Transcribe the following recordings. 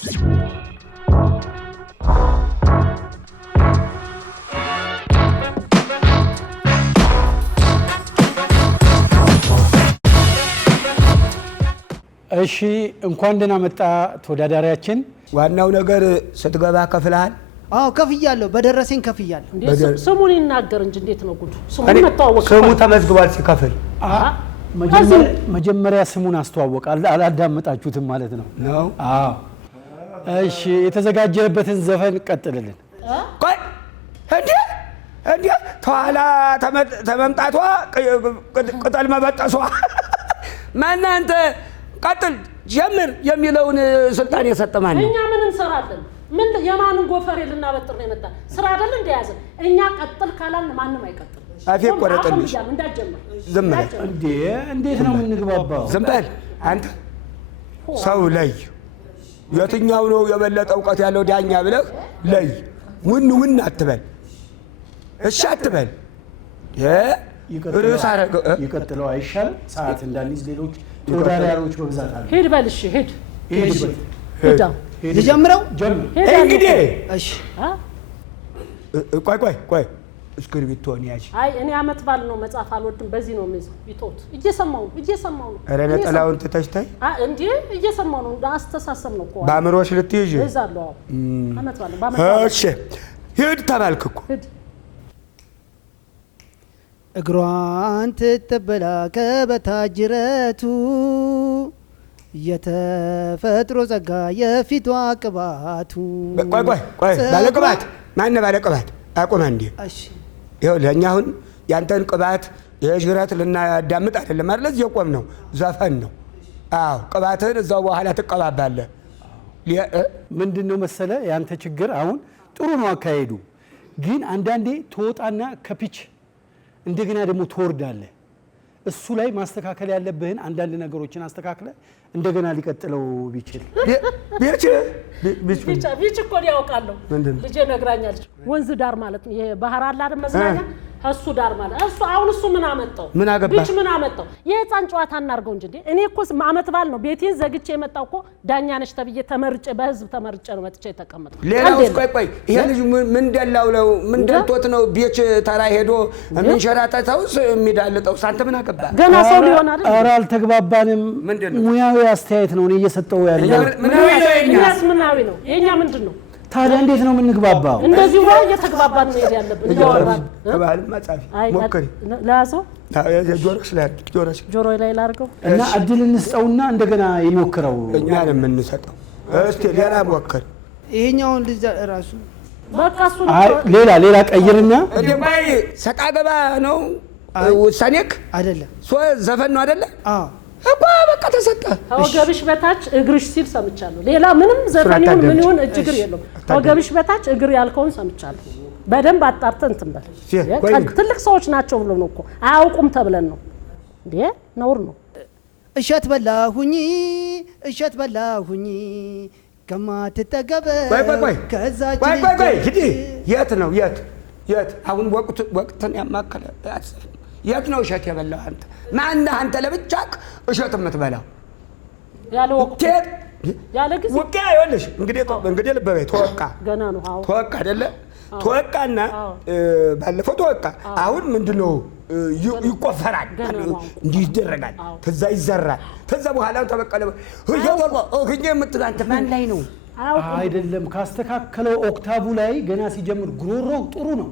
እሺ እንኳን ደህና መጣ ተወዳዳሪያችን። ዋናው ነገር ስትገባ ከፍልሃል? አዎ ከፍያለሁ፣ በደረሰኝ ከፍያለሁ። ስሙን ይናገር እንጂ እንዴት ነው ጉዱ? ስሙን መተዋወቅ ስሙ ተመዝግቧል ሲከፍል። መጀመሪያ ስሙን አስተዋወቅ። አላዳመጣችሁትም ማለት ነው? ነው። አዎ እሺ የተዘጋጀበትን ዘፈን ቀጥልልን። ቆይ እንዴ ተኋላ ተመምጣቷ ቅጠል መበጠሷ ማናንተ ቀጥል ጀምር የሚለውን ስልጣን የሰጠማን እኛ ምን እንሰራለን? ምን የማንን ጎፈሬ ልናበጥር ነው የመጣ? ስራ አይደል እንደያዘ እኛ ቀጥል ካላልን ማንም አይቀጥል። አፌ ቆረጠልሽ እንዳጀምር ዝም በል እንዴ! እንዴት ነው የምንግባባው? ዝም በል አንተ ሰው ለይ። የትኛው ነው የበለጠ ዕውቀት ያለው ዳኛ ብለህ ለይ። ውን አትበል፣ እሺ አትበል። ይቀጥለው አይሻልም? ሰዓት እንዳንይዝ ሌሎች ተወዳዳሪዎች በብዛት አሉ። ሂድ በል። እሺ ሂድ። ልጀምረው? ጀምር እንግዲህ። እሺ ቆይ እስክሪብቶን ያዥ። አይ እኔ አመት ባል ነው መጻፍ አልወድም። በዚህ ነው የሚይዘው። ይቶት እየሰማው ነው። ኧረ ነጠላውን ትተሽ ተይ እንዴ! እየሰማው ነው። አስተሳሰብ ነው እኮ በአእምሮሽ ልትይዥ እዛለሁ። አመት ባል እሺ ሂድ ተባልክ እኮ። ሂድ እግሯን ትተበላ ከበታጅረቱ የተፈጥሮ ጸጋ የፊቷ ቅባቱ። ቆይ ባለቅባት ማነው ባለቅባት? አቁም አንዴ። እሺ ይኸው ለእኛ አሁን ያንተን ቅባት የዥረት ልናዳምጥ አይደለም አይደል? እዚህ የቆም ነው ዘፈን ነው። አዎ ቅባትህን እዛው በኋላ ትቀባባለህ። ምንድን ነው መሰለ ያንተ ችግር አሁን ጥሩ ነው አካሄዱ፣ ግን አንዳንዴ ትወጣና ከፒች እንደገና ደግሞ ትወርዳለህ። እሱ ላይ ማስተካከል ያለብህን አንዳንድ ነገሮችን አስተካክለ እንደገና ሊቀጥለው ቢችል ቢች እኮ ያውቃለሁ። ልጄ ነግራኛለች። ወንዝ ዳር ማለት ነው የባህር አለ አይደል መዝናኛ፣ እሱ ዳር ማለት እሱ። አሁን እሱ ምን አመጣው? ቢች ምን አመጣው? የህፃን ጨዋታ እናርገው እንጂ እኔ እኮ አመት ባል ነው ቤቴን ዘግቼ የመጣው እኮ ዳኛ ነሽ ተብዬ ተመርጬ በህዝብ ተመርጬ ነው መጥቼ የተቀመጥኩት። ሌላውስ ቆይ ይሄ ልጅ ምን ደላው ነው? ምን ደልቶት ነው ቤች ተራ ሄዶ የሚንሸራተተውስ የሚዳልጠው? አንተ ምን አገባ? ገና ሰው ሊሆን አይደል? ኧረ አልተግባባንም። ሙያዊ አስተያየት ነው እኔ እየሰጠው ያለው። ምናዊ ነው የኛ ምንድን ነው ታዲያ? እንዴት ነው የምንግባባው? እንደዚህ ነው እየተግባባን ነው ያለብን። እያወራን ተባል ማጻፊ ሞክሪ ላሶ ጆሮ ላይ ላርገው እና እድል እንስጠውና እንደገና ይሞክረው። እኛ ነው የምንሰጠው። እስቲ ሌላ ሞክር። ይሄኛውን ልጅ ራሱ በቃ እሱ ሌላ ቀይርና እንደማይ ሰጣ ገባ ነው ውሳኔክ አይደለም። ዘፈን ነው አይደለ? አዎ እኮ በቃ ተሰጠ። ወገብሽ በታች እግርሽ ሲል ሰምቻለሁ። ሌላ ምንም ዘፈን ይሁን ምን ይሁን እጅግር የለውም። ወገብሽ በታች እግር ያልከውን ሰምቻለሁ። በደንብ አጣርተን እንትን በል። ትልቅ ሰዎች ናቸው ብሎ ነው እኮ አያውቁም ተብለን ነው እንዴ? ነውር ነው። እሸት በላሁኝ ከማትጠገበ ከዛች የት ነው የት አሁን ወቅትን ያማከለ የት ነው እሸት የበላው? አንተ ማነህ? አንተ ለብቻክ እሸት የምትበላው ያለ ወቅት ያለ ጊዜ ወቃ ይኸውልሽ። እንግዲህ ልብ በይ። ተወቃ ገና ነው። አዎ ተወቃ አይደለ? ተወቃና ባለፈው ተወቃ። አሁን ምንድነው ይቆፈራል፣ እንዲህ ይደረጋል፣ ከዛ ይዘራል፣ ከዛ በኋላ ተበቀለ። እህኛ የምትለው አንተ ማን ላይ ነው? አይደለም ካስተካከለው ኦክታቡ ላይ ገና ሲጀምር ጉሮሮው ጥሩ ነው።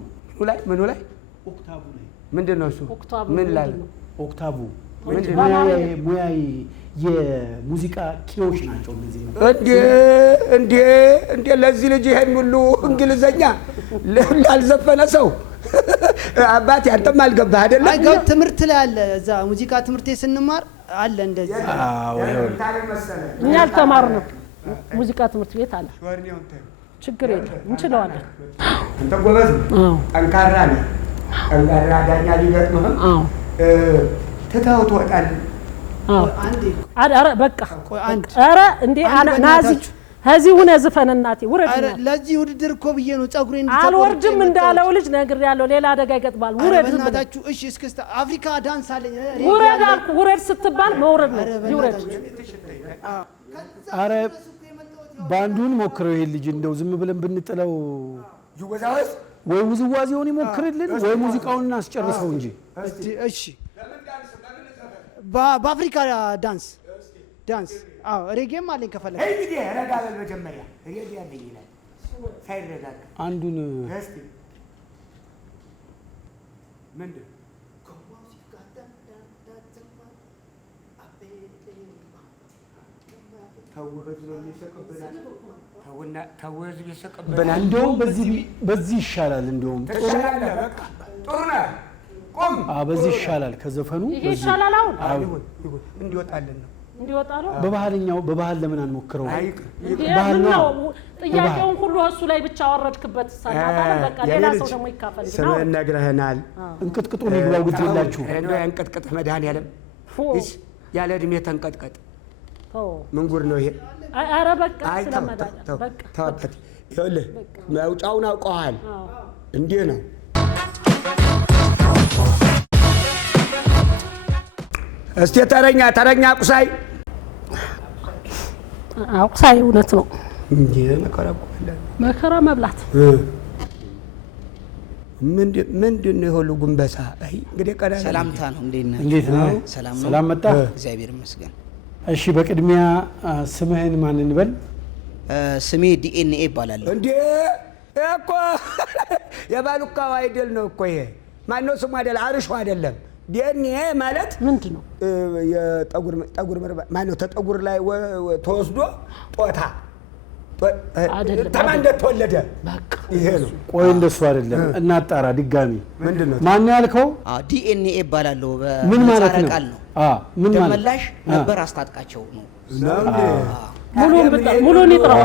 ምኑ ላይ? ኦክታቡ ላይ ምንድን ነው እሱ? ምን ላይ? ኦክታቡ ሙያዊ የሙዚቃ ኪዎች ናቸው እነዚህ። እንዴ ለዚህ ልጅ ይሄን ሁሉ እንግሊዘኛ ላልዘፈነ ሰው አባቴ አንተም አልገባህ አይደለ? ትምህርት ላይ አለ፣ እዛ ሙዚቃ ትምህርት ስንማር አለ እንደዚህ። እኛ አልተማርንም። ሙዚቃ ትምህርት ቤት አለ። ችግር የለም እንችለዋለን። አንተ ጎበዝ ጠንካራ ነህ። ጠንካራ ዳኛ ሊገጥምህም ትተኸው ትወጣለህ። ኧረ በቃ ኧረ እንዴ ናዚ ከዚህ ሁነ ዝፈን እናቴ ውረድ። ለዚህ ውድድር እኮ ብዬ ነው ፀጉሬን አልወርድም እንዳለው ልጅ ነግሬያለሁ። ሌላ አደጋ ይገጥማል። ውረድ እናታችሁ። እሺ እስክስታ አፍሪካ ዳንስ አለኝ። ውረድ አልኩ። ውረድ ስትባል መውረድ ነው። ይውረድ። ኧረ ባንዱን ሞክረው ይሄ ልጅ እንደው ዝም ብለን ብንጥለው ይወዛወዝ ወይ ውዝዋዜውን ይሞክርልን ወይ ሙዚቃውን እናስጨርሰው እንጂ። እሺ በአፍሪካ ዳንስ አዎ ሬጌም አለኝ ከፈለክ እንግዲህ ረጋ በል መጀመሪያ ሬጌ አለኝ ይላል ሳይረጋጋ አንዱን እስቲ ምንድን እንደውም በዚህ ይሻላል። እንደውም ጥሩ ነው። ቆም በዚህ ይሻላል ከዘፈኑ ይሄ ይሻላል። አሁን እንዲወጣልን ነው እንዲወጣ ነው። በባህል ለምን አንሞክረው? ባህል ነው። ጥያቄውን ሁሉ እሱ ላይ ብቻ አወረድክበት። ሳናታለ በቃ ሌላ ሰው ደግሞ ይካፈል ነው። ስምህን ነግረህናል። እንቅጥቅጡን ይግባው ግድ የላችሁ እንደው ያንቀጥቀጥ መድኃኒዓለም ይስ ያለ እድሜ ተንቀጥቀጥ። ምን ጉድ ነው ይሄ? ኧረ በቃ ስለመዳን በቃ ተዋበት። ይኸውልህ መውጫውን አውቀዋል። እንዲህ ነው እስቲ ተረኛ ቁሳይ ቁሳይ እውነት ነው እንዴ? መከራ መብላት ምንድን ነው የሁሉ ጉንበሳ? አይ እንግዲህ ቀዳዳ ሰላምታ ነው። እንዴት ነው? ሰላም መጣ። እግዚአብሔር ይመስገን። እሺ በቅድሚያ ስምህን ማን እንበል? ስሜ ዲኤንኤ ይባላል። እንዴ እኮ የባሉካው አይደል ነው እኮ ይሄ። ማን ነው ስሙ? አይደል አርሾ አይደለም። ዲኤንኤ ማለት ምንድን ነው? የጠጉር ማን ነው? ተጠጉር ላይ ተወስዶ ጦታ ተማን እንደተወለደ ይሄ ነው። ቆይ እንደሱ አይደለም፣ እናጣራ ድጋሚ። ምንድን ነው ማን ያልከው? ዲኤንኤ ይባላል። ምን ማለት ነው? ምን ማለት ደመላሽ ነበር አስታጥቃቸው ነው። ሙሉን ይጥራው።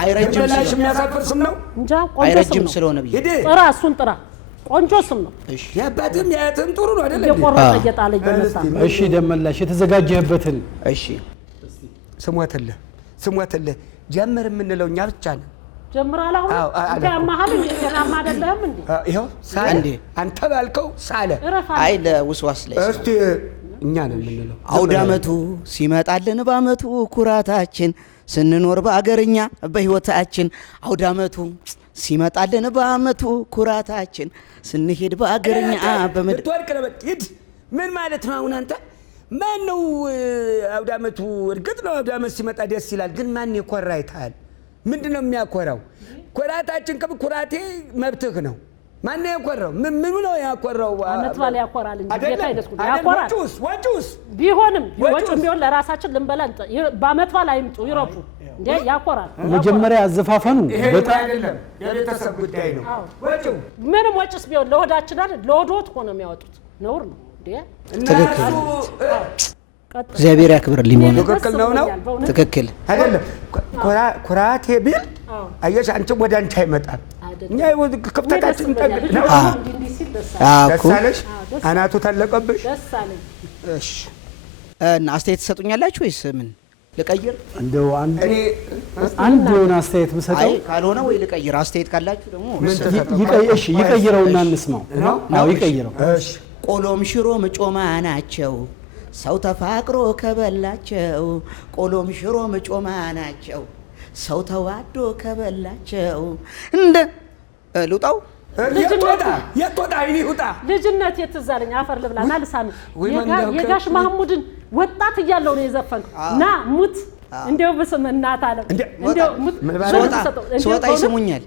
አይረጅም የሚያሳፍር ስም ነው እንጃ። አይረጅም ስለሆነ ብዬ ጥራ፣ እሱን ጥራ። ቆንጆ ስም ነው። እሺ ያባትም ያትም ጥሩ ነው አይደል? የቆረጠ እየጣለ እየመጣ። እሺ ደመላሽ የተዘጋጀህበትን እሺ ስሞትልህ ጀምር የምንለው እኛ ብቻ ነው። ጀምራል። አሁን ያማሃል እንዴ? ገናማ አይደለም እንዴ? ይሄው ሳለ አንተ ባልከው ሳለ አይ ለውስዋስ ላይ እስቲ እኛ ነው የምንለው። አውደ ዓመቱ ሲመጣልን በዓመቱ ኩራታችን ስንኖር በአገርኛ በህይወታችን አውደ ዓመቱ ሲመጣልን በዓመቱ ኩራታችን ስንሄድ በአገርኛ በመድ ትወርቅ ነው ሂድ። ምን ማለት ነው አሁን አንተ? ማን ነው አውደ ዓመቱ? እርግጥ ነው አውደ ዓመት ሲመጣ ደስ ይላል፣ ግን ማን የኮራ ይታል? ምንድነው የሚያኮራው? ኩራታችን ኩራቴ መብትህ ነው። ማን ነው ያኮራው? ምን ነው ያኮራው? አመት ባለ ያኮራል እንጂ ጌታ ይደስኩ ያኮራል። ወጪውስ ቢሆንም ወጪው ቢሆን ለራሳችን ልንበላ በአመት ባለ አይምጡ ይረፉ እንዴ ያኮራል። መጀመሪያ አዘፋፈኑ በጣም አይደለም፣ የቤተሰብ ጉዳይ ነው። ወጪው ምንም ወጪስ ቢሆን ለወዳችን አይደል? ለወዶት እኮ ነው የሚያወጡት። ነውር ነው እንዴ? ትክክል። እግዚአብሔር ያክብርልኝ። ትክክል ነው። ትክክል አይደለም። ኩራቴ ቢል አየሽ፣ አንቺ ወደ አንቺ አይመጣም። እኛ ክፍተታችን እንጠግድ ነው። ደሳለሽ አናቱ ታለቀብሽ። እሺ እና አስተያየት ትሰጡኛላችሁ ወይስ ምን ልቀይር? እንደው አንድ የሆነ አስተያየት ብሰጠው ካልሆነ ወይ ልቀይር። አስተያየት ካላችሁ ደግሞ ይቀይረውና እንስማው። አዎ ይቀይረው። እሺ ቆሎም ሽሮም ጮማ ናቸው ሰው ተፋቅሮ ከበላቸው። ቆሎም ሽሮም ጮማ ናቸው ሰው ተዋዶ ከበላቸው። እንደ ልውጣው ልጅነት የትዛለኝ አፈር ልብላና ልሳን የጋሽ ማህሙድን ወጣት እያለው ነው የዘፈንኩት። ና ሙት እንደው በስም እናት አለ እንደው ሙት ሶጣ ይስሙኛል።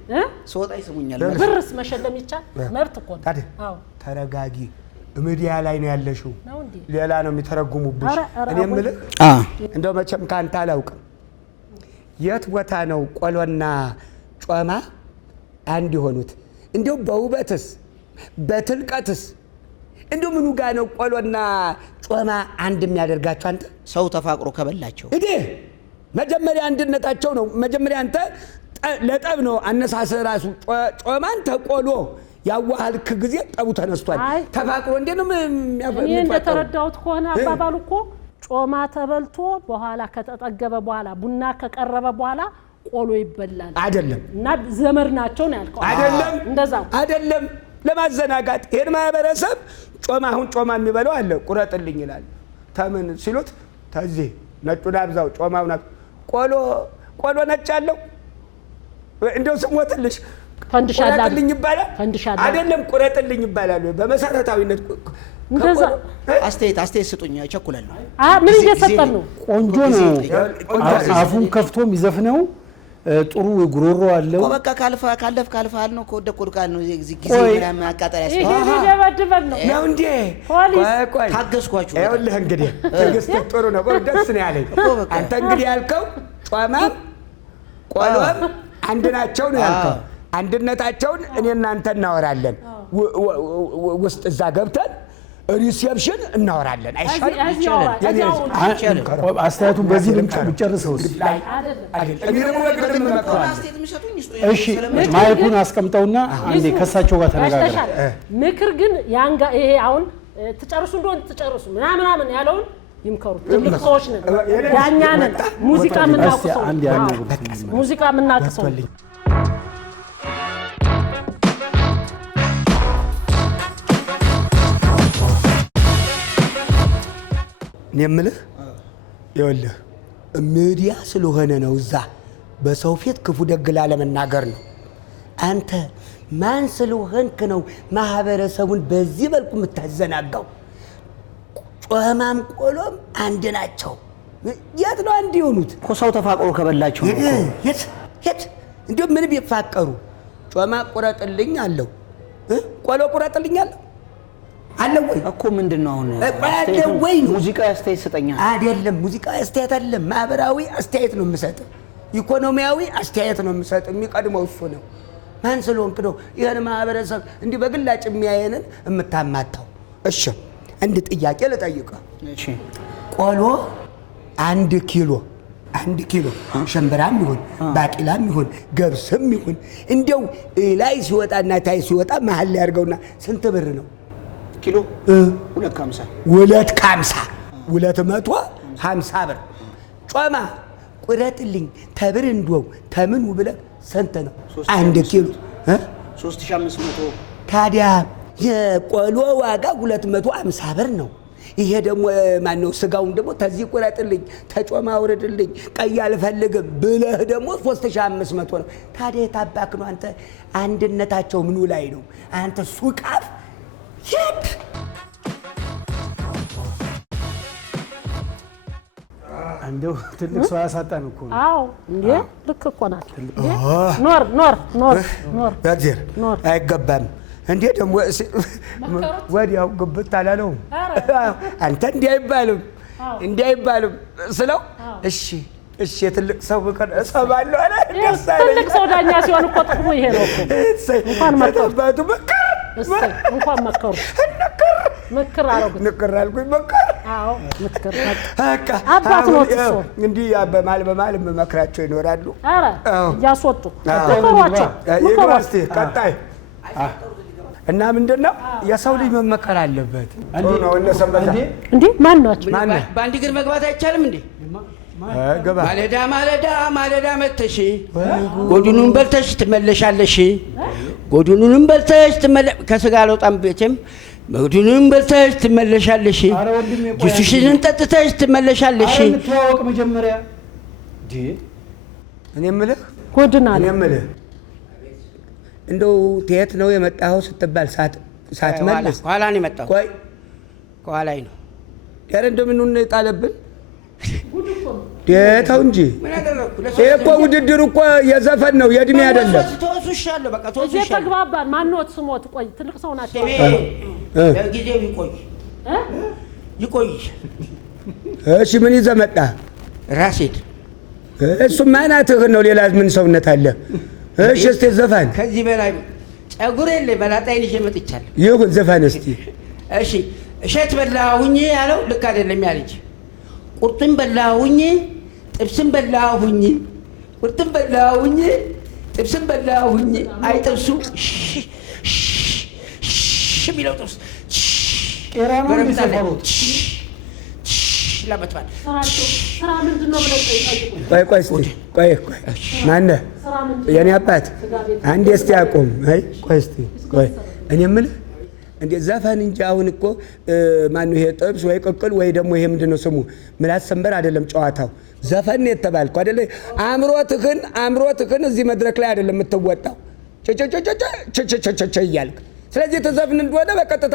ሶጣ ይስሙኛል። ብርስ መሸለም ይቻል መብት እኮ ነው። አዎ ተረጋጊ። ሚዲያ ላይ ነው ያለሽው። ሌላ ነው የሚተረጉሙብሽ። እኔ የምልህ እንደው መቼም ካንተ አላውቅም። የት ቦታ ነው ቆሎና ጮማ አንድ የሆኑት? እንደው በውበትስ በትልቀትስ እንደው ምኑ ጋር ነው ቆሎና ጮማ አንድ የሚያደርጋቸው? አንተ ሰው ተፋቅሮ ከበላቸው እዴ መጀመሪያ አንድነታቸው ነው። መጀመሪያ አንተ ለጠብ ነው አነሳሰህ ራሱ። ጮማን ተቆሎ ያዋልክ ጊዜ ጠቡ ተነስቷል። ተፋቅሮ እንዴ ነው እኔ እንደተረዳሁት ከሆነ አባባሉ እኮ ጮማ ተበልቶ በኋላ ከተጠገበ በኋላ ቡና ከቀረበ በኋላ ቆሎ ይበላል አይደለም? እና ዘመድ ናቸው ነው ያልከው አይደለም? እንደዛ አይደለም። ለማዘናጋት ይሄን ማህበረሰብ ጮማ አሁን ጮማ የሚበለው አለ። ቁረጥልኝ ይላል። ተምን ሲሉት ተዚህ ነጩን አብዛው ጮማውን ቆሎ ቆሎ ነጭ አለው እንደው ስሞትልሽ ፈንድሻ ቁረጥልኝ ይባላል አይደለም ቁረጥልኝ ይባላል በመሰረታዊነት እንደዛ አስተያየት ስጡኝ እቸኩላለሁ ምን እየሰጠን ነው ቆንጆ ነው አፉን ከፍቶ የሚዘፍነው ጥሩ ጉሮሮ አለው በቃ ካልፋል ነው ከወደቆልካል ነው እዚህ ጊዜ ምናምን አቃጠል ያስፈልጋል ይሄ ደበድበን ነው እንዴ ቆይ ታገስኳችሁ ይኸውልህ እንግዲህ ትዕግስት ጥሩ ነው ደስ ነው ያለኝ አንተ እንግዲህ ያልከው ጮማ ቆሎም አንድ ናቸው ነው ያልከው አንድነታቸውን እኔ እናንተ እናወራለን ውስጥ እዛ ገብተን ሪሴፕሽን እናወራለን አይሻልም አስተያየቱን በዚህ ብጨርሰው እሺ ማይኩን አስቀምጠውና አንዴ ከሳቸው ጋር ተነጋገር ምክር ግን ያንጋ ይሄ አሁን ተጨርሱ እንደሆነ ተጨርሱ ምናምን ያለውን ይምከሩ ትልቅ ሰዎች ነን ያኛ ነን ሙዚቃ ምናቀሰው ሙዚቃ ምናቀሰው የምልህ ይኸውልህ ሚዲያ ስለሆነ ነው እዛ በሰው ፊት ክፉ ደግ ላለመናገር ነው አንተ ማን ስለሆንክ ነው ማህበረሰቡን በዚህ መልኩ የምታዘናጋው ጮማም ቆሎም አንድ ናቸው የት ነው አንድ የሆኑት እኮ ሰው ተፋቅሮ ከበላቸው የት እንደው ምን ቢፋቀሩ ጮማ ቁረጥልኝ አለው ቆሎ ቁረጥልኝ አለው አለ ወይ እኮ ምንድነው አሁን አለ ወይ ሙዚቃ አስተያየት ሰጠኛል አይደለም ሙዚቃ አስተያየት አይደለም ማህበራዊ አስተያየት ነው የምሰጥ ኢኮኖሚያዊ አስተያየት ነው የምሰጥ የሚቀድመው እሱ ነው ማን ስለሆንክ ነው ይሄን ማህበረሰብ እንዲህ በግላጭ የሚያየንን የምታማታው እሺ አንድ ጥያቄ ልጠይቅህ እሺ ቆሎ 1 ኪሎ ሸምብራም ይሁን ባቂላም ይሁን ገብስም ይሁን እንደው ላይ ሲወጣና ታይ ሲወጣ መሀል ላይ አድርገውና ስንት ብር ነው ኪሎ 250 ብር ጮማ ቁረጥልኝ ተብር እንደው ተምኑ ብለህ ስንት ነው 1 ኪሎ 3500 ታዲያ የቆሎ ዋጋ 250 ብር ነው ይሄ ደግሞ ማን ነው ስጋውን ደግሞ ተዚህ ቁረጥልኝ ተጮማ አውርድልኝ ቀይ አልፈልግም ብለህ ደግሞ 3500 ነው ታዲያ የታባክ ነው አንተ አንድነታቸው ምኑ ላይ ነው አንተ ሱቃፍ የት እንደው ትልቅ ሰው ያሳጣን እኮ ነው አዎ እንዴ ልክ እኮ ናት ኖር ያዜር አይገባም እንዴ ደግሞ ወዲያው ግብት አላለው አንተ እንዴ አይባልም ስለው እሺ ትልቅ ሰው በቀር እሰባለሁ አለ ትልቅ ሰው ዳኛ ሲሆን እኮ ጥቅሙ ይሄ ነው እኮ እንኳን መከሩ ምክር አረጉት ንቅር አልኩኝ መከር አዎ ምክር አባት ነው እሱ እንዲህ በማል መክራቸው ይኖራሉ አረ ያስወጡ ተከሯቸው ዩኒቨርሲቲ ቀጣይ እና ምንድነው የሰው ልጅ መመከር አለበት ነው እነሰመታ እንዴ ማን ናቸው በአንድ እግር መግባት አይቻልም እንዴ ገባ ማለዳ መተሽ ጎድኑን በልተሽ ትመለሻለሽ ጎድኑን በልተሽ ከስጋ አልወጣም ቤትም ጎድኑን በልተሽ ትመለሻለሽ ጁስሽን ጠጥተሽ ትመለሻለሽ አረ ተዋወቅ መጀመሪያ እኔ የምልህ ጎድና እኔ የምልህ እንደው ተየት ነው የመጣኸው ስትባል ሳትመልስ ከኋላ ነው የመጣው ቆይ ከኋላይ ነው ያረ እንደምን ጣለብን ተው እንጂ ይሄ እኮ ውድድር እኮ የዘፈን ነው የእድሜ አይደለም ተወሱሻለሁ በቃ ተወሱሻለሁ ተግባባን ማንወት ስሞት ቆይ ትልቅ ሰው ናቸው ለጊዜው ይቆይ እሺ ምን ይዘህ መጣ ራሴድ እሱ ማናትህ ነው ሌላ ምን ሰውነት አለ እሺ እስቲ ዘፈን ከዚህ በላይ ጸጉር የለ በላጣይን ይዤ መጥቻለሁ ይሁን ዘፈን እስቲ እሺ እሸት በላሁኝ ያለው ልክ አይደለም ያለች ቁርጥም በላሁኝ ጥብስም በላሁኝ ቁርጥም በላሁኝ ጥብስም በላሁኝ አይጥብሱ ሚለው ጥብስ ቄራ ነው የሚሰፈሩት ለመጥፋት ስራ ምንድነው ብለህ ጠይቀኝ ቆይ ማነህ የኔ አባት አንዴ እስቲ አቁም ቆይ እኔ የምልህ እንዴ ዘፈን እንጂ አሁን እኮ ማነው ይሄ ጥብስ ወይ ቅቅል ወይ ደግሞ ይሄ ምንድነው ስሙ ምላስ ሰንበር አይደለም ጨዋታው ዘፈን የተባልኩ አይደለ? አእምሮትህን እዚህ መድረክ ላይ አይደለም የምትወጣው ቸቸቸቸቸ እያልክ። ስለዚህ ተዘፍን እንደሆነ በቀጥታ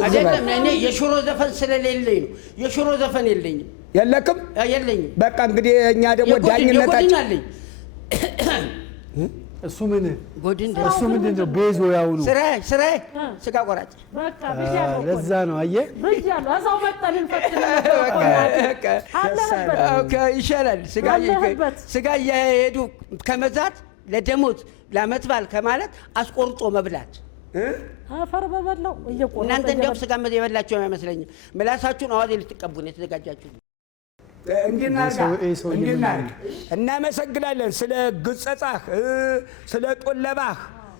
አይደለም። እኔ የሽሮ ዘፈን ስለሌለኝ ነው። የሽሮ ዘፈን የለኝም። የለክም? የለኝም። በቃ እንግዲህ እኛ ደግሞ ዳኝነታችን እሱ ምን ጎድን እሱ ምንድን ነው? ቤዞ ያው ነው ስራዬ ስጋ ቆራጭ። በቃ ብያለሁ። ለዛ ነው አየህ ብያለሁ። እዛው መጣልን ፈትል ይሻላል። ስጋ እየሄዱ ከመዛት ለደሞዝ ለዓመት በዓል ከማለት አስቆርጦ መብላት። አፈር በበላው እየቆረጠ እናንተ እንዲያው ስጋ የበላችሁ አይመስለኝም። ምላሳችሁን አዋዜ ልትቀቡ ነው የተዘጋጃችሁ። እንድናርግ እናመሰግናለን። ስለ ግጸጻህ ስለ ጦለባህ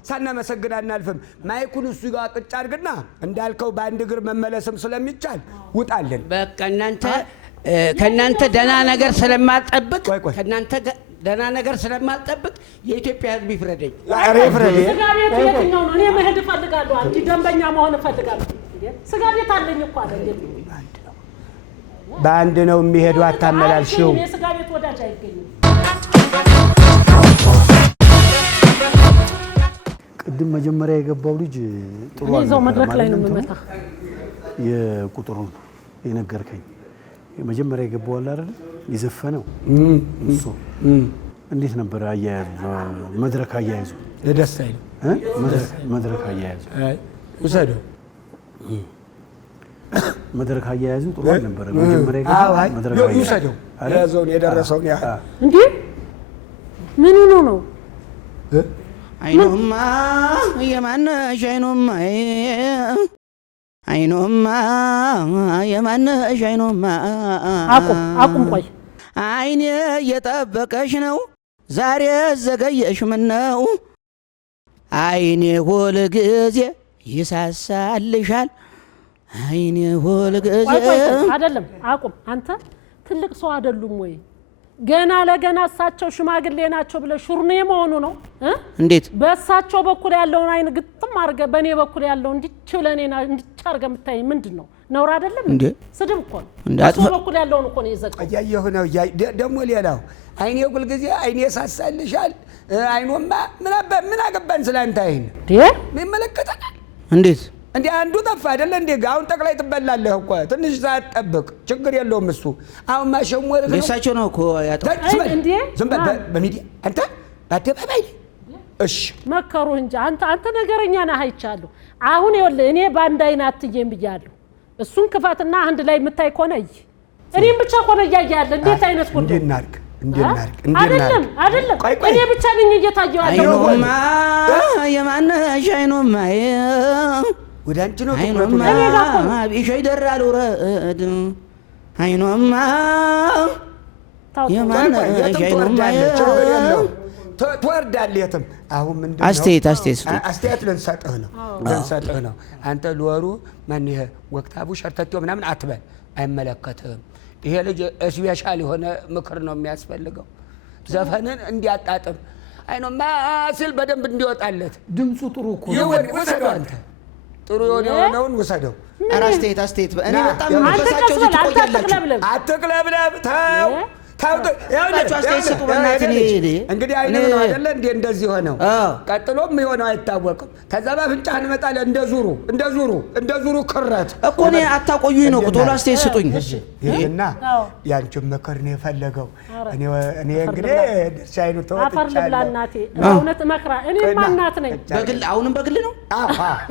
ሳናመሰግን አናልፍም። ማይኩን እሱ ጋር ቅጭ አድርግና እንዳልከው በአንድ እግር መመለስም ስለሚቻል ውጣለን። በቃ ከእናንተ ደህና ነገር ስለማልጠብቅ የኢትዮጵያ ሕዝብ ይፍረደኝ። ስጋ ቤት የትኛው ነው? እኔ መሄድ እፈልጋለሁ። አንቺ ደንበኛ መሆን እፈልጋለሁ። ስጋ ቤት አለኝ እኮ አለ። በአንድ ነው የሚሄዱ። አታመላልሽው። የስጋ ቤት ወዳጅ አይገኝም። ቅድም መጀመሪያ የገባው ልጅ ጥሩ እኔ እዛው መድረክ ላይ ነው የምመታ። የቁጥሩን የነገርከኝ መጀመሪያ የገባው አለ አይደል? የዘፈነው እሱ እንዴት ነበር አያያዙ? መድረክ አያያዙ ደስ አይልም። መድረክ አያያዙ ውሰደው። መድረክ አያያዙ ጥሩ አልነበረ። መጀመሪያ የገባው መድረክ አያያዙ ውሰደው። ያዘውን የደረሰውን ያህል እንዴ ምን ነው? አይኖማ የማነሽ አይኖማ የማነሽ አይኖማ አቁም ቆይ። አይኔ እየጠበቀሽ ነው ዛሬ ዘገየሽ ምነው? አይኔ ሁል ጊዜ ይሳሳልሻል አይኔ ሁል ጊዜ። አይደለም አቁም። አንተ ትልቅ ሰው አይደሉም ወይ? ገና ለገና እሳቸው ሽማግሌ ናቸው ብለህ ሹርኔ መሆኑ ነው? እንዴት በእሳቸው በኩል ያለውን አይን ግጥም አድርገህ በእኔ በኩል ያለው እንዲችለኔና እንዲቻርገ የምታይ ምንድን ነው? ነውር አይደለም እንዴ? ስድብ እኮ ነው። በእሱ በኩል ያለውን እኮ ነው የዘጋው። እያየሁ ነው። ደግሞ ሌላው አይኔ ሁልጊዜ አይኔ ሳሳልሻል አይኖማ ምን አገባን ስላንተ አይን ምን ይመለከተናል? እንዴት እንዴ አንዱ ጠፋ አይደለ እንዴ? አሁን ጠቅላይ ትበላለህ እኮ ትንሽ ሰዓት ጠብቅ፣ ችግር የለውም እሱ። አሁን ማሸሞር ነው ለሳቸው ነው እኮ ያጣው እንዴ? ዝም በሚዲያ አንተ በአደባባይ እሺ መከሩ እንጂ አንተ ነገረኛ ነህ አይቻለሁ። አሁን ይኸውልህ እኔ በአንድ አይን አትየም ብያለሁ። እሱን ክፋትና አንድ ላይ የምታይ ከሆነ እኔም ብቻ ከሆነ እያያለ እንዴት አይነት ጉድ አይደለም። እኔ ብቻ ነኝ እየታየው ያለው። አይኖማ የማነሽ አይኖማ ወደ አንቺ ነው አይኖማ ቢሸይ ደራል ወረድ አይኖማ የማነሽ አይኖማ ትወርዳለህ የትም። አሁን ምንድን ነው አስተያየት ልንሰጥህ ነው። አንተ ለወሩ ማን ይሄ ወቅታቡ ሸርተቴው ምናምን አትበል፣ አይመለከትህም። ይሄ ልጅ ስፔሻል የሆነ ምክር ነው የሚያስፈልገው። ዘፈንን እንዲያጣጥም አይኖማ ሲል በደንብ እንዲወጣለት ድምፁ ጥሩ እኮ ነው። ውሰደው፣ አንተ ጥሩ የሆነውን ውሰደው። አስተያየት እኔ በጣም በሳቸው ትቆያላችሁ። አትቅለብለብ፣ ተው እንግዲህ አይነህ ነው አይደለ እንዴ? እንደዚህ ሆነው ቀጥሎም የሆነው አይታወቅም። ከዛ በአፍንጫህን እመጣለህ እንደ ዙሩ ክረት እኮ እኔ አታቆዩኝ ነው ቶሎ አስተያየት ስጡኝ። ይሄና ያንቺን ምክር ነው የፈለገው። እኔ እንግዲህ ድርሻዬን ተወጥቻለሁ። አፈር ልብላ እናቴ፣ እውነት መክራ። እኔማ እናት ነኝ። በግል አሁንም በግል ነው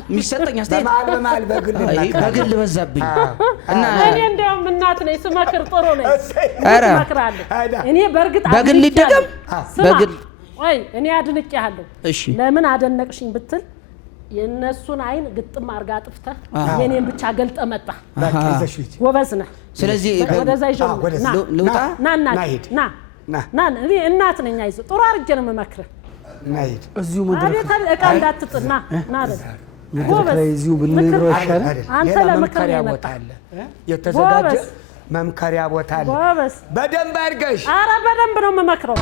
የሚሰጠኝ አስተያየት። በመሀል በግል በዛብኝ እና እኔ እንደውም እናት ነኝ ስመክር ጥሩ ነኝ። እመክራለሁ። እኔ በርግጥ በግል ይደገም በግል ወይ እኔ አድንቄሃለሁ። ለምን አደነቅሽኝ ብትል የነሱን አይን ግጥም አርጋ አጥፍተህ የኔን ብቻ ገልጠ መጣ። ጎበዝ ነህ። ስለዚህ ወደዛ ይዤው ልውጣ ና እኔ እናት ነኝ። አይዞህ ጥሩ አድርጌ ነው የምመክርህ። እዚሁ መድረክ ዕቃ እንዳትጥና ና አለ መድረክ ላይ እዚሁ ብንነግረው ይሻላል። አንተ ለምክር ያመጣ የተዘጋጀ መምከሪያ ቦታ አለ። ጎበዝ በደንብ አድርገሽ። ኧረ በደንብ ነው የምመክረው።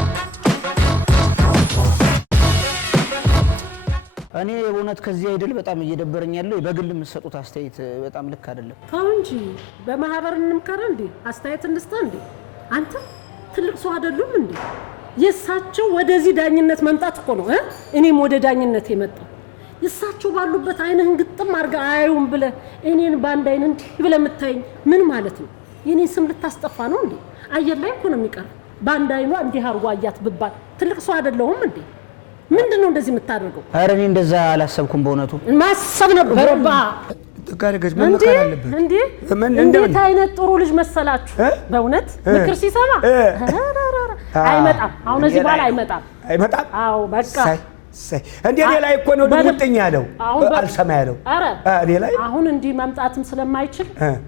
እኔ እውነት ከዚህ አይደል በጣም እየደበረኝ ያለው በግል የምትሰጡት አስተያየት በጣም ልክ አይደለም። ተው እንጂ በማህበር እንምከር እንዴ? አስተያየት እንስጣ እንዴ? አንተ ትልቅ ሰው አይደሉም እንዴ? የሳቸው ወደዚህ ዳኝነት መምጣት እኮ ነው እኔም ወደ ዳኝነት የመጣው። የሳቸው ባሉበት አይንህን ግጥም አድርገህ አያዩም ብለህ እኔን በአንድ አይን እንዲህ ብለህ የምታየኝ ምን ማለት ነው? የኔን ስም ልታስጠፋ ነው እንዴ? አየር ላይ እኮ ነው የሚቀር። በአንድ አይኗ እንዲህ አድርጎ አያት ብባል ትልቅ ሰው አይደለሁም እንዴ? ምንድነው እንደዚህ የምታደርገው? ኧረ እኔ እንደዛ አላሰብኩም በእውነቱ። ማሰብ ነበረባ ተጋረገች መመከር አለበት እንዴ? እንዴት አይነት ጥሩ ልጅ መሰላችሁ! በእውነት ምክር ሲሰማ አይመጣም። አሁን እዚህ በኋላ አይመጣም። አዎ በቃ እንዴ እኔ ላይ እኮ ነው ድምጥኝ ያለው አልሰማ ያለው። እኔ ላይ አሁን እንዲህ መምጣትም ስለማይችል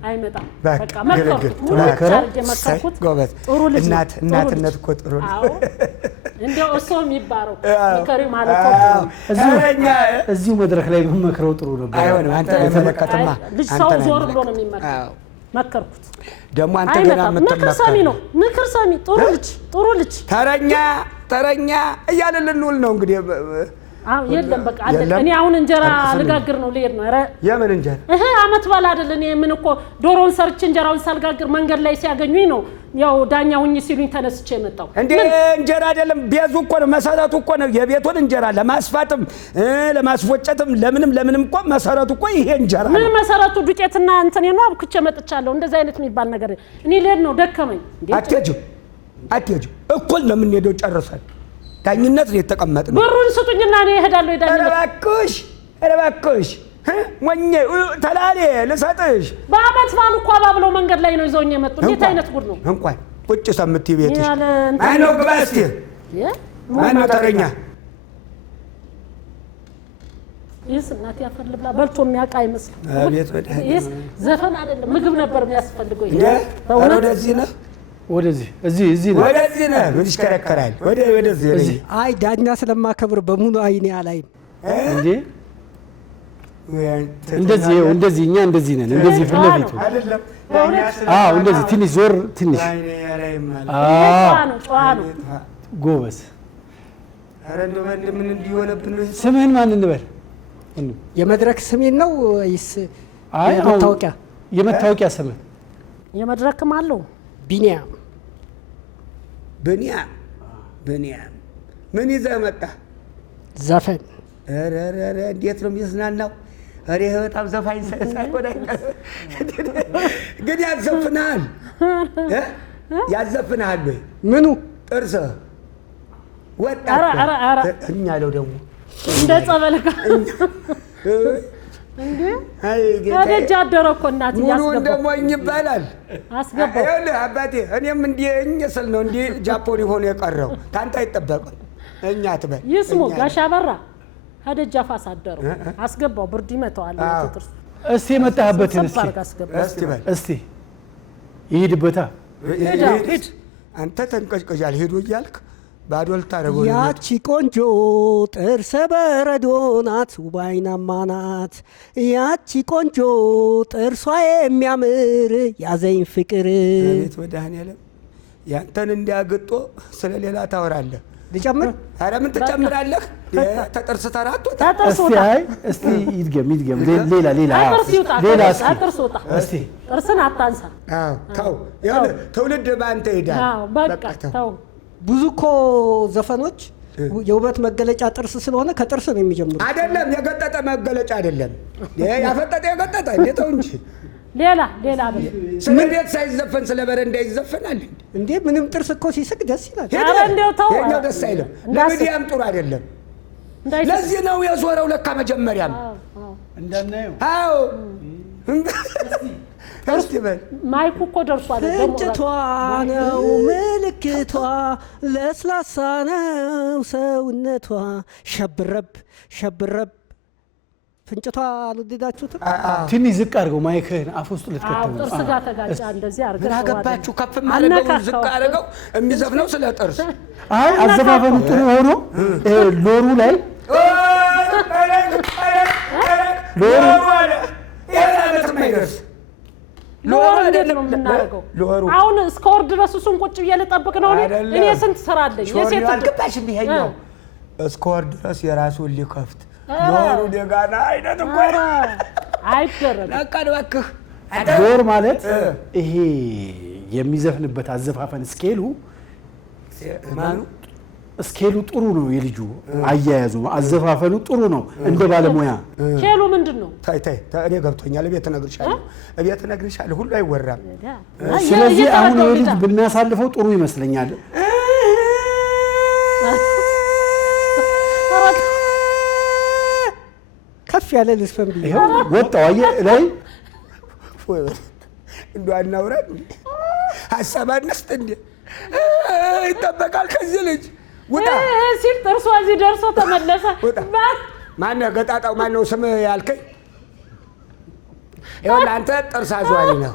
አይመጣም። በቃ መከርኩት። ጎበዝ ጥሩ ልጅ እናትነት እኮ ጥሩ ነው። አዎ እንደው እሱ የሚባረው መከሪ ማለት ነው። እዚሁ መድረክ ላይ መመክረው ጥሩ ነበር። አይሆንም። አንተ ተመከተማ ልጅ ሰው ዞር ብሎ ነው የሚመከረው። መከርኩት ደግሞ አንተ ገና ምክር ሰሚ ነው። ምክር ሰሚ ጥሩ ልጅ ተረኛ እያልን ልንውል ነው እንግዲህ። የለም በቃ አለ። እኔ አሁን እንጀራ ልጋግር ነው ልሄድ ነው። ኧረ የምን እንጀራ? አመት በላ አይደል? እኔ ምን እኮ ዶሮን ሰርች እንጀራውን ሳልጋግር መንገድ ላይ ሲያገኙኝ ነው ያው ዳኛ ሁኝ ሲሉኝ ተነስቼ መጣሁ። እንዴ እንጀራ አይደለም ቤዙ እኮ ነው፣ መሰረቱ እኮ ነው። የቤቱን እንጀራ ለማስፋጥም ለማስወጨትም ለምንም እኮ መሰረቱ እኮ ይሄ እንጀራ ነው። ምን መሰረቱ? ዱቄትና እንትን ነው አብኩቼ መጥቻለሁ። እንደዚህ አይነት የሚባል ነገር እኔ ልሄድ ነው፣ ደከመኝ። አትሄጂም እኩል ነው የምንሄደው። ጨርሰን ዳኝነት ነው የተቀመጥነው። ብሩን ስጡኝና እኔ እሄዳለሁ። ዳኝነት ኧረ እባክሽ ሞኜ ተላሌ ልሰጥሽ። በአመት በዓሉ እኮ አባብለው መንገድ ላይ ነው ይዘውኝ የመጡ። እንዴት አይነት ጉድ ነው! እንኳን ቁጭ ሰምት ቤትሽ ማነው? ግባ እስኪ ማነው ተረኛ? ይህስ እናቴ አፈር ልብላ በልቶ የሚያውቅ አይመስልም። ይህስ ዘፈን አይደለም ምግብ ነበር የሚያስፈልገው። ወደዚህ ነው ወደዚህ እዚህ ነው ወደዚህ ነው ምን ይሽከረከራል? ወደዚህ አይ ዳኛ ስለማከብር በሙሉ አይኔ አላይም እንዴ። እንደዚህ እኛ እንደዚህ ነን። እንደዚህ ፊት ለፊቱ አይደለም። እንደዚህ ትንሽ ዞር ትንሽ ጎበዝ። ኧረ እንደው ምን እንዲሆነብን ነው? ስምህን ማን እንበል? የመድረክ ስሜን ነው ወይስ የመታወቂያ ስምህ? የመድረክም አለው ቢኒያም ምን ይዘህ መጣ? ዘፈን። ኧረ እንዴት ነው የሚዝናናው! ኧረ በጣም ዘፋኝ ሳይሆን ግን ያዘፍንሃል ወይ? ምኑ ጥርስህ ወጣ እኛ አለው ደግሞ እንደ ጸበልካ እንዴ አደጅ አደረ እኮ እናት ያስገባው ሙሉ እንደሞኝ ይባላል። አስገባው አይደል አባቴ? እኔም እንዴ ስል ነው እንዴ ጃፖኒ ሆኖ የቀረው። ታንተ አይጠበቅም። እኛ ትበል ይስሙ ጋሽ አበራ አደጃፍ አሳደረው አስገባው። ብርድ ይመታዋል ጥርሱ። እስቲ የመጣህበትን እስቲ ይሄድበታ። ሂድ አንተ ተንቀጭቀዣል ሄዶ እያልክ ባዶ ልታደርገው። ያቺ ቆንጆ ጥርሰ በረዶ ናት ውብ አይናማ ናት። ያቺ ቆንጆ ጥርሷ የሚያምር ያዘኝ ፍቅር። ቤት መድኃኒዓለም ያንተን እንዲያግጦ ስለ ሌላ ታወራለህ። ልጨምር? ኧረ ምን ትጨምራለህ? ተጥርስ ተራቶ እስቲ ይድገም ሌላ እስቲ ጥርስን አታንሳ። ተው ትውልድ በአንተ ይሄዳል። በቃ ተው። ብዙ እኮ ዘፈኖች የውበት መገለጫ ጥርስ ስለሆነ ከጥርስ ነው የሚጀምሩት። አይደለም የገጠጠ መገለጫ አይደለም። ያፈጠጠ የገጠጠ እንዴተው እንጂ ሌላ አይደለም። ስለ ቤት ሳይዘፈን ስለ በረንዳ ይዘፈናል እንዴ? ምንም ጥርስ እኮ ሲስቅ ደስ ይላል። ኧረ እንደው ተው። የኛው ደስ አይልም። ለሚዲያም ጥሩ አይደለም። ለዚህ ነው የዞረው ለካ መጀመሪያም እንዳናየው። አዎ እስቲ በል ማይኩ እኮ ደርሷል። ፍንጭቷ ነው ምልክቷ፣ ለስላሳ ነው ሰውነቷ፣ ሸብረብ ፍንጭቷ አልወደዳችሁትም? ትንሽ ዝቅ አድርገው ማይክህን አፍ ውስጥ ልትከተው። ጥርስ ጋር ተጋጫ እንደዚህ አድርገው። ምን አገባችሁ? ከፍ ማድረገው ዝቅ አድርገው የሚዘፍነው ስለ ጥርስ። አይ አዘፋፈኑ ጥሩ ሆኖ ሎሩ ላይ ሎሩ አለ ያላለት ማይደርስ ሎሩ እንዴት ነው የምናደርገው? አሁን እስከ ወር ድረስ እሱን ቁጭ ብዬ ልጠብቅ ነው እኔ ስንት ስራ አለኝ። የሴት አልገባሽም? ይሄኛው እስከ ወር ድረስ የራሱን ሊከፍት ሎሩ ደጋና አይነት እኮ አይደረግም። ለቀን እባክህ ሎር ማለት ይሄ የሚዘፍንበት አዘፋፈን ስኬሉ ማኑ ስኬሉ ጥሩ ነው። የልጁ አያያዙ አዘፋፈኑ ጥሩ ነው። እንደ ባለሙያ ኬሉ ምንድነው? ታይ እኔ ገብቶኛል። እቤት እነግርሻለሁ። ሁሉ አይወራም። ስለዚህ አሁን የልጅ ብናሳልፈው ጥሩ ይመስለኛል። ከፍ ያለ ልስፈን ብዬ ወጣው አየህ ላይ እንደው አናውራን ሀሳብ አነስት እንደ ይጠበቃል ከዚህ ልጅ ውጣ ሲል ጥርሷ እዚህ ደርሶ ተመለሰ። ማነው ገጣጣው? ማነው ስም ያልከኝ? ይኸውልህ አንተ ጥርስ አዟሪ ነው።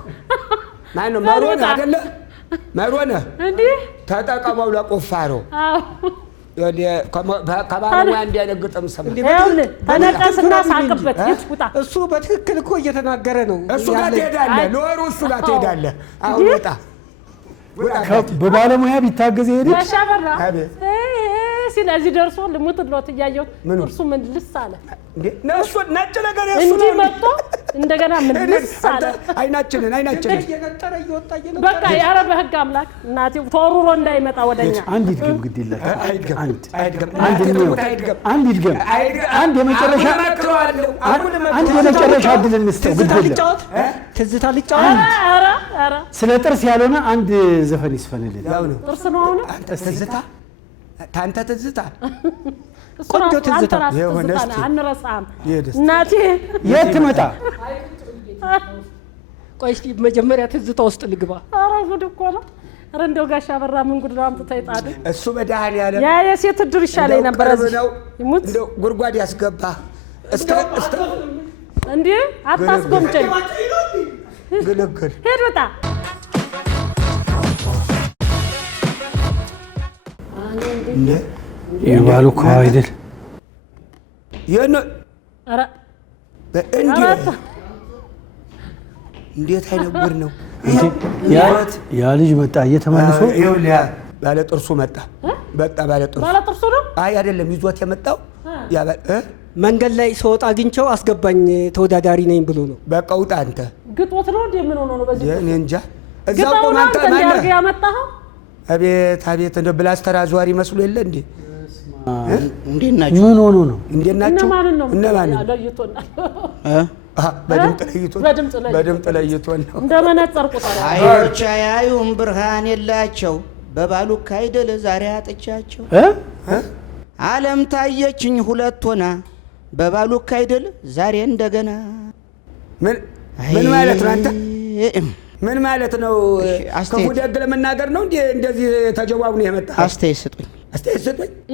ማነው? መሮነህ አይደለ? መሮነህ እንዴ? ተጠቀመው ለቁፋሮ። ከባለሙያ እንዲያነግጥም ሰማ። ይኸውልህ ተነቀስና ሳቅበት። ውጣ። እሱ በትክክል እኮ እየተናገረ ነው። እሱ ጋር ትሄዳለህ፣ ለወሩ እሱ ጋር ትሄዳለህ። አሁን ውጣ። በባለሙያ ቢታገዝ ይሄድ ያሻበራ ስለዚህ ደርሶ ልሙትሎት እያየሁት እርሱ ምን ልስ አለ እንዴ? ነሱ ነጭ ነገር ያሱ እንጂ መጥቶ እንደገና ምን ልስ አለ? አይናችንን እየነጠረ እየወጣ በቃ ያረ በህግ አምላክ እናቴ ተወሩሮ እንዳይመጣ ወደኛ አንድ ይድገም ግድ ይላል። አንድ የመጨረሻ እድል እንስጠው ግድ ይላል። ትዝታ ልጫወት። ኧረ ስለ ጥርስ ያልሆነ አንድ ዘፈን ይስፈንልን። ጥርስ ነው አሁን ትዝታ ታንተ ትዝታ ቆንጆ ትዝታ አንረሳም። እናቴ የት ትመጣ? ቆይ እስኪ መጀመሪያ ትዝታ ውስጥ ልግባ። ኧረ ጉድ እኮ ነው። ኧረ እንደው ጋሻ በራ ምን ጉድ ነው አምጥተህ ይጣል። እሱ መድኃኒዓለም ያ የሴት እድር ይሻለኝ ነበር። እዚህ ይሙት እንደው ጉድጓድ ያስገባ እስከ እንዴ አታስጎምጨኝ። ግልግል ሄድ ወጣ። እንዴ የባሉ እኮ አይደል? የነ ኧረ እንዴት አይነት ጉድ ነው! ያ ልጅ መጣ እየተመልሶ ይኸውልህ ባለ ጥርሱ መጣ። ባለ ጥርሱ ነው። አይ አይደለም፣ ይዞት የመጣው መንገድ ላይ ሰወጣ አግኝቼው አስገባኝ ተወዳዳሪ ነኝ ብሎ ነው። በቃ ውጣ አንተ። ግጦት ነው እንዴ? ምን ሆኖ ነው በዚህ? እኔ እንጃ። እዛው ቆም አንተ ማነህ ያመጣኸው? አቤት እንደ ብላስተር አዟሪ መስሎ የለ እንዴ? እንዴት ናችሁ? ምን ሆኖ ነው? እንዴት ናችሁ? እነማን ለይቶናል? በድምፅ ለይቶን ነው። እንደ መነጽር ቁጠር። አይኖች አያዩም ብርሃን የላቸው በባሉካ አይደል ዛሬ አጥቻቸው ዓለም ታየችኝ ሁለት ሆና በባሉካ አይደል ዛሬ እንደገና። ምን ማለት ነው አንተ? ምን ማለት ነው? ክፉ ደግ ለመናገር ነው እንዴ እንደዚህ ተጀዋብ ነው የመጣ? አስተያየት ስጡኝ።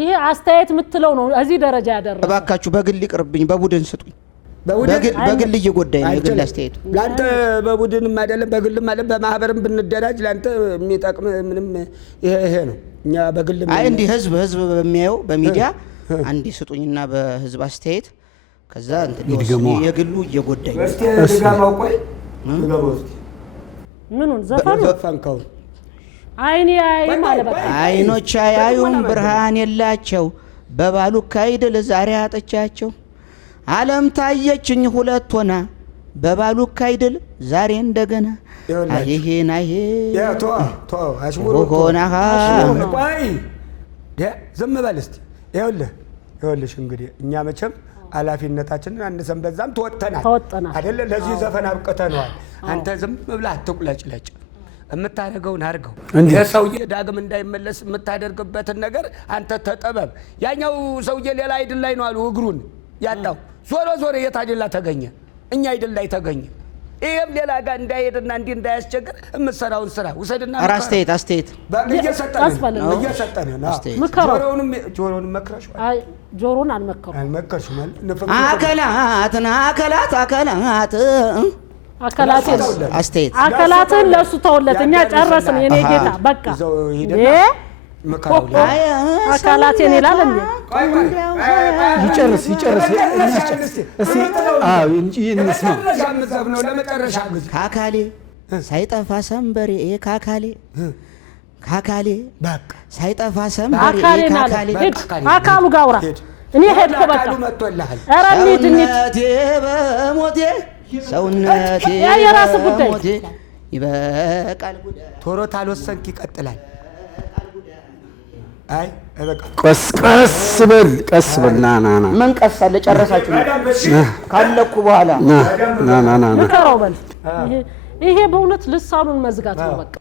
ይሄ አስተያየት የምትለው ነው እዚህ ደረጃ ያደረሰው። እባካችሁ በግል ይቅርብኝ፣ በቡድን ስጡኝ። በግል እየጎዳኝ ነው የግል አስተያየቱ። ለአንተ በቡድንም አይደለም በግልም አይደለም በማህበርም ብንደራጅ ለአንተ የሚጠቅም ምንም ይሄ ነው። እኛ በግል አይ እንዲህ ህዝብ በሚያየው በሚዲያ አንዴ ስጡኝና በህዝብ አስተያየት ከዛ የግሉ እየጎዳኝ ነው። እስቲ ልጋማው ቆይ ልጋማው እስቲ ምኑን ዘፈንከው? አይኔ አይ ማለት በቃ አይኖች አያዩም ብርሃን የላቸው በባሉካ አይደል ዛሬ አጥቻቸው ዓለም ታየችኝ ሁለት ሆና በባሉካ አይደል ዛሬ እንደገና። አይሄን አይሄ ሆና ቆይ ዝም በል እስቲ። ይኸውልሽ እንግዲህ እኛ መቼም ኃላፊነታችንን አንሰን በዛም ተወጥተናል አይደለ? ለዚህ ዘፈን አብቅተነዋል። አንተ ዝም ብለህ አትቁለጭለጭ፣ የምታደርገውን አድርገው። የሰውዬ ዳግም እንዳይመለስ የምታደርግበትን ነገር አንተ ተጠበብ። ያኛው ሰውዬ ሌላ አይድል ላይ ነው አሉ እግሩን ያጣው። ዞሮ የት አይደል ተገኘ? እኛ አይደል ላይ ተገኘ። ይሄም ሌላ ጋር እንዳይሄድና እንዲህ እንዳያስቸግር የምትሰራውን ስራ ውሰድና አስተያየት እየሰጠን ነው። ጆሮውንም መክረሽ? አይ ጆሮን አልመከርኩም። አካላትን ለእሱ ተውለት። እኛ ጨረስን። የኔ ጌታ በቃ አካላቴን ይላል እንዴ? ይጨርስ እንስማ። ካካሌ ሳይጠፋ ሰንበሬ ካካሌ ሳይጠፋ ሰንበሬ ካካሌ አካሉ ጋር አውራ። እኔ ሄድኩ በቃ። ኧረ እንሂድ በሞቴ ሰውነቴ የራስ ጉዳይ ይበቃል። ቶሎ ታልወሰንክ ይቀጥላል። አይ በቃ ቀስ ቀስ በል ና ምን ቀስ አለ ጨረሳችሁ ካለኩ በኋላ ና ምከረው በል ይሄ በእውነት ልሳኑን መዝጋት ነው በቃ